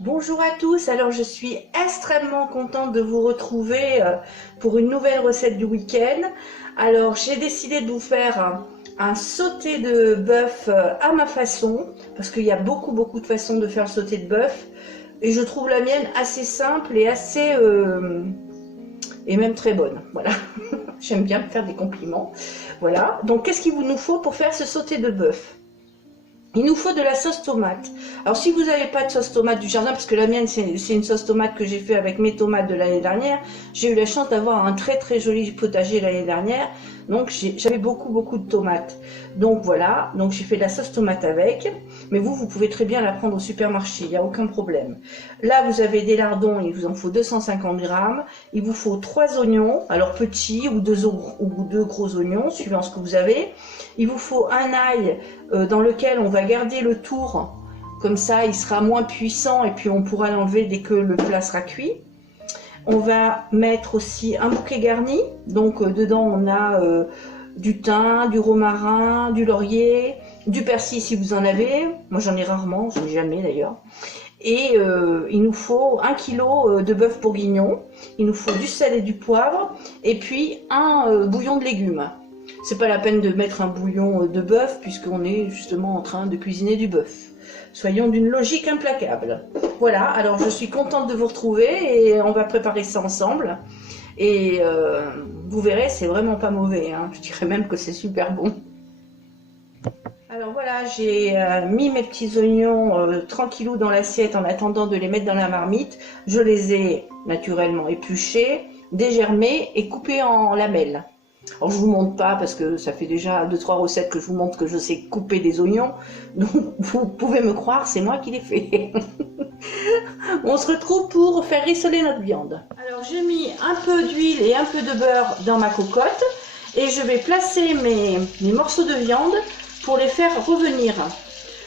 Bonjour à tous, alors je suis extrêmement contente de vous retrouver pour une nouvelle recette du week-end. Alors j'ai décidé de vous faire un sauté de bœuf à ma façon, parce qu'il y a beaucoup de façons de faire le sauté de bœuf, et je trouve la mienne assez simple et assez et même très bonne, voilà. J'aime bien me faire des compliments. Voilà, donc qu'est-ce qu'il nous faut pour faire ce sauté de bœuf? Il nous faut de la sauce tomate. Alors si vous n'avez pas de sauce tomate du jardin, parce que la mienne c'est une sauce tomate que j'ai fait avec mes tomates de l'année dernière, j'ai eu la chance d'avoir un très joli potager l'année dernière, donc j'avais beaucoup de tomates. Donc voilà, donc j'ai fait de la sauce tomate avec, mais vous pouvez très bien la prendre au supermarché, il n'y a aucun problème. Là vous avez des lardons, il vous en faut 250 grammes, il vous faut 3 oignons, alors petits ou deux gros oignons, suivant ce que vous avez. Il vous faut un ail dans lequel on va garder le tour, comme ça il sera moins puissant et puis on pourra l'enlever dès que le plat sera cuit. On va mettre aussi un bouquet garni, donc dedans on a du thym, du romarin, du laurier, du persil si vous en avez, moi j'en ai rarement, j'en ai jamais d'ailleurs. Et il nous faut 1 kg de bœuf bourguignon, il nous faut du sel et du poivre, et puis un bouillon de légumes. C'est pas la peine de mettre un bouillon de bœuf puisqu'on est justement en train de cuisiner du bœuf. Soyons d'une logique implacable. Voilà, alors je suis contente de vous retrouver et on va préparer ça ensemble. Et vous verrez, c'est vraiment pas mauvais, hein. Je dirais même que c'est super bon. Alors voilà, j'ai mis mes petits oignons tranquillou dans l'assiette en attendant de les mettre dans la marmite. Je les ai naturellement épluchés, dégermés et coupés en lamelles. Alors je vous montre pas parce que ça fait déjà 2-3 recettes que je vous montre que je sais couper des oignons, donc vous pouvez me croire, c'est moi qui les fais. On se retrouve pour faire rissoler notre viande. Alors j'ai mis un peu d'huile et un peu de beurre dans ma cocotte et je vais placer mes morceaux de viande pour les faire revenir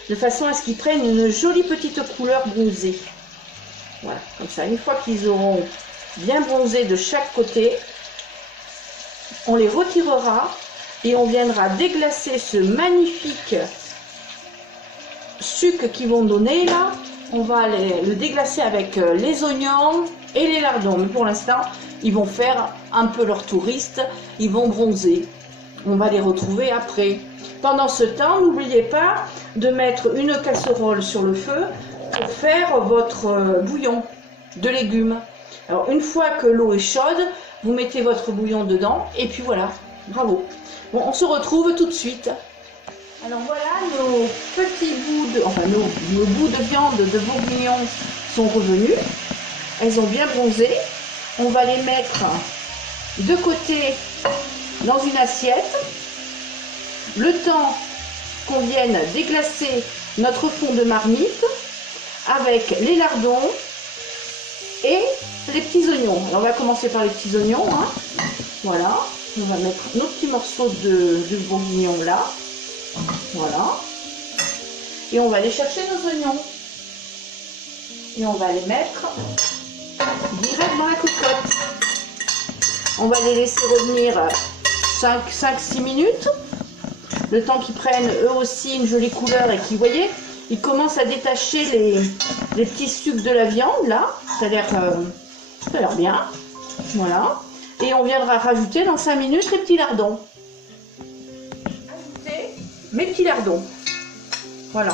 de façon à ce qu'ils prennent une jolie petite couleur bronzée. Voilà, comme ça, une fois qu'ils auront bien bronzé de chaque côté, on les retirera et on viendra déglacer ce magnifique suc qu'ils vont donner là. On va le déglacer avec les oignons et les lardons. Mais pour l'instant, ils vont faire un peu leur touriste, ils vont bronzer. On va les retrouver après. Pendant ce temps, n'oubliez pas de mettre une casserole sur le feu pour faire votre bouillon de légumes. Alors une fois que l'eau est chaude, vous mettez votre bouillon dedans et puis voilà, bravo. Bon, on se retrouve tout de suite. Alors voilà, nos petits bouts de, enfin nos bouts de viande de bourguignon sont revenus. Elles ont bien bronzé. On va les mettre de côté dans une assiette. Le temps qu'on vienne déglacer notre fond de marmite avec les lardons et les petits oignons. Alors on va commencer par les petits oignons, hein. Voilà, on va mettre nos petits morceaux de bourguignon là, voilà, et on va aller chercher nos oignons et on va les mettre direct dans la cocotte. On va les laisser revenir 5-6 minutes, le temps qu'ils prennent eux aussi une jolie couleur et qu'ils, voyez, ils commencent à détacher les petits sucs de la viande là. Ça a l'air bien, voilà. Et on viendra rajouter dans 5 minutes les petits lardons. Ajouter mes petits lardons, voilà.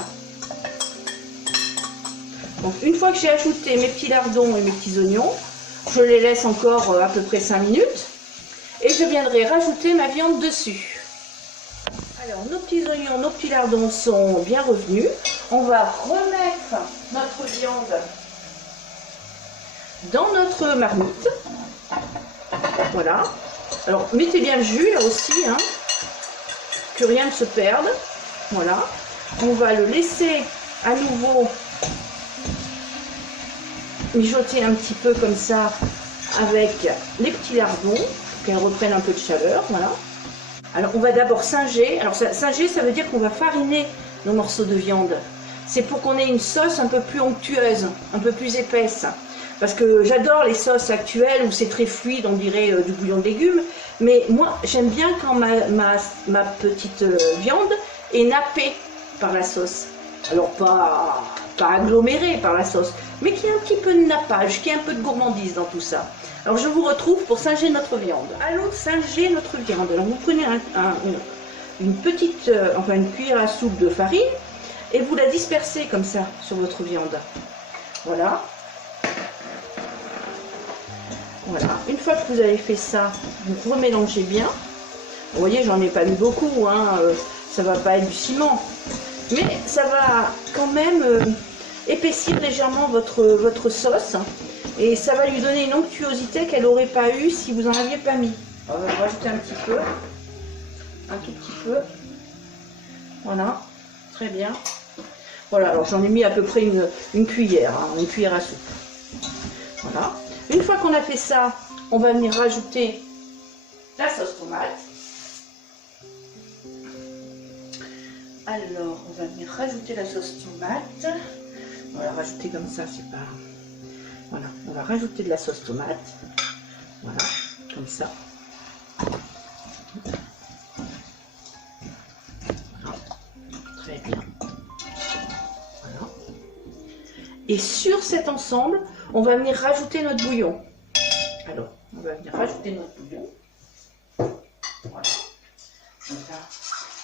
Donc une fois que j'ai ajouté mes petits lardons et mes petits oignons, je les laisse encore à peu près 5 minutes et je viendrai rajouter ma viande dessus. Alors nos petits oignons, nos petits lardons sont bien revenus. On va remettre notre viande dans notre marmite. Voilà. Alors mettez bien le jus là aussi, hein, que rien ne se perde. Voilà. On va le laisser à nouveau mijoter un petit peu comme ça avec les petits lardons pour qu'elles reprennent un peu de chaleur. Voilà. Alors on va d'abord singer. Alors singer, ça veut dire qu'on va fariner nos morceaux de viande. C'est pour qu'on ait une sauce un peu plus onctueuse, un peu plus épaisse. Parce que j'adore les sauces actuelles où c'est très fluide, on dirait du bouillon de légumes. Mais moi, j'aime bien quand ma petite viande est nappée par la sauce. Alors pas pas aggloméré par la sauce, mais qui a un petit peu de nappage, qui a un peu de gourmandise dans tout ça. Alors je vous retrouve pour singer notre viande. Allons singer notre viande. Alors vous prenez une petite, enfin une cuillère à soupe de farine et vous la dispersez comme ça sur votre viande. Voilà. Voilà. Une fois que vous avez fait ça, vous remélangez bien. Vous voyez, j'en ai pas mis beaucoup, hein. Ça va pas être du ciment, mais ça va quand même épaissir légèrement votre sauce et ça va lui donner une onctuosité qu'elle n'aurait pas eu si vous en aviez pas mis. On va rajouter un petit peu, un tout petit peu. Voilà, très bien. Voilà, alors j'en ai mis à peu près une cuillère, hein, une cuillère à soupe. Voilà. Une fois qu'on a fait ça, on va venir rajouter la sauce tomate. Alors, on va venir rajouter la sauce tomate. On va la rajouter comme ça, c'est pas... Voilà, on va rajouter de la sauce tomate. Voilà, comme ça. Voilà, très bien. Voilà. Et sur cet ensemble, on va venir rajouter notre bouillon. Alors, on va venir rajouter notre bouillon. Voilà.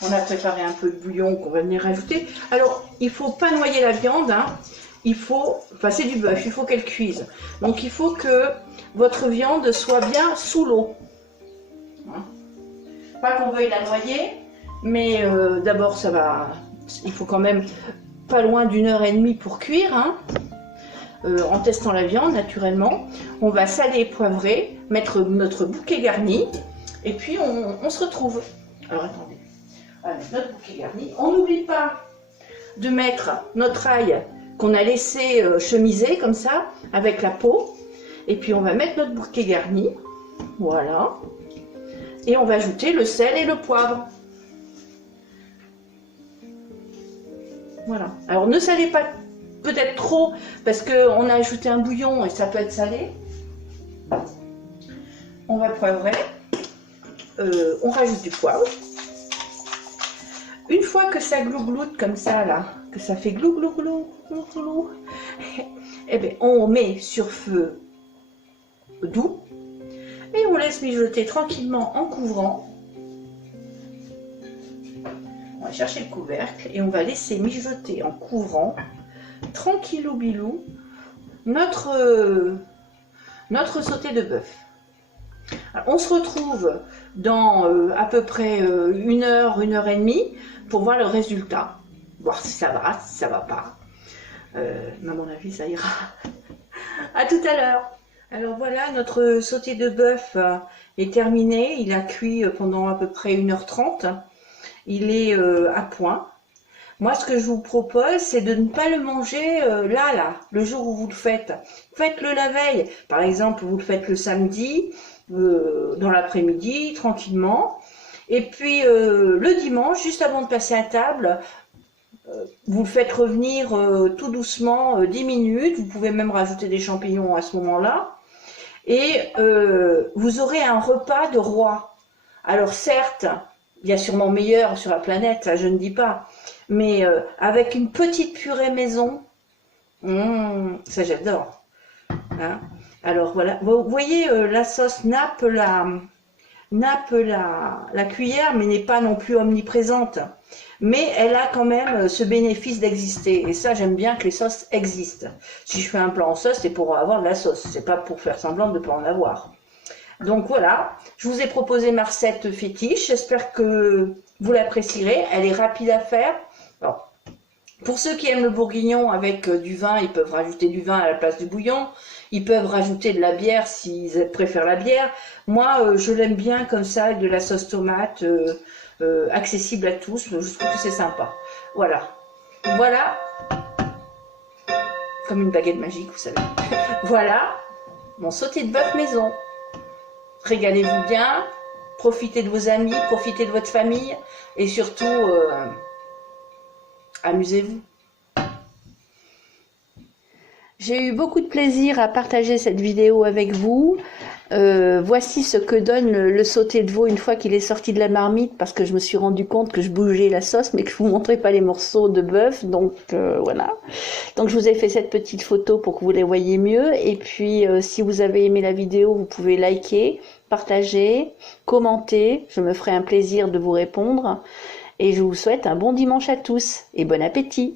On a préparé un peu de bouillon qu'on va venir rajouter. Alors, il ne faut pas noyer la viande, hein. Il faut, enfin c'est du bœuf, il faut qu'elle cuise. Donc il faut que votre viande soit bien sous l'eau. Hein. Pas qu'on veuille la noyer, mais d'abord ça va, il faut quand même pas loin d'1h30 pour cuire. Hein. En testant la viande naturellement. On va saler et poivrer, mettre notre bouquet garni, et puis on se retrouve. Alors attendez. Avec notre bouquet garni. On n'oublie pas de mettre notre ail qu'on a laissé chemiser comme ça, avec la peau. Et puis on va mettre notre bouquet garni. Voilà. Et on va ajouter le sel et le poivre. Voilà. Alors ne salez pas peut-être trop, parce qu'on a ajouté un bouillon et ça peut être salé. On va poivrer. On rajoute du poivre. Une fois que ça glougloute comme ça, là, que ça fait glou glou glou glou glou, eh bien, on met sur feu doux et on laisse mijoter tranquillement en couvrant. On va chercher le couvercle et on va laisser mijoter en couvrant, tranquillou bilou, notre sauté de bœuf. Alors, on se retrouve dans à peu près 1h, 1h30 pour voir le résultat, voir si ça va, si ça va pas. Mais à mon avis, ça ira. À tout à l'heure. Alors voilà, notre sauté de bœuf est terminé. Il a cuit pendant à peu près 1h30. Il est à point. Moi, ce que je vous propose, c'est de ne pas le manger là, le jour où vous le faites. Faites-le la veille. Par exemple, vous le faites le samedi, dans l'après-midi, tranquillement. Et puis, le dimanche, juste avant de passer à table, vous le faites revenir tout doucement 10 minutes. Vous pouvez même rajouter des champignons à ce moment-là. Et vous aurez un repas de roi. Alors certes, il y a sûrement meilleur sur la planète, ça je ne dis pas. Mais avec une petite purée maison, ça j'adore. Hein. Alors voilà, vous voyez, la sauce nappe la cuillère, mais n'est pas non plus omniprésente. Mais elle a quand même ce bénéfice d'exister. Et ça, j'aime bien que les sauces existent. Si je fais un plat en sauce, c'est pour avoir de la sauce. C'est pas pour faire semblant de ne pas en avoir. Donc voilà, je vous ai proposé ma recette fétiche. J'espère que vous l'apprécierez. Elle est rapide à faire. Alors, pour ceux qui aiment le bourguignon avec du vin, ils peuvent rajouter du vin à la place du bouillon. Ils peuvent rajouter de la bière s'ils préfèrent la bière. Moi, je l'aime bien comme ça, avec de la sauce tomate, accessible à tous. Je trouve que c'est sympa. Voilà. Voilà. Comme une baguette magique, vous savez. Voilà. Mon sauté de bœuf maison. Régalez-vous bien. Profitez de vos amis, profitez de votre famille. Et surtout, amusez-vous. J'ai eu beaucoup de plaisir à partager cette vidéo avec vous. Voici ce que donne le sauté de veau une fois qu'il est sorti de la marmite, parce que je me suis rendu compte que je bougeais la sauce, mais que je vous montrais pas les morceaux de bœuf, donc voilà. Donc je vous ai fait cette petite photo pour que vous les voyez mieux, et puis si vous avez aimé la vidéo, vous pouvez liker, partager, commenter, je me ferai un plaisir de vous répondre, et je vous souhaite un bon dimanche à tous, et bon appétit!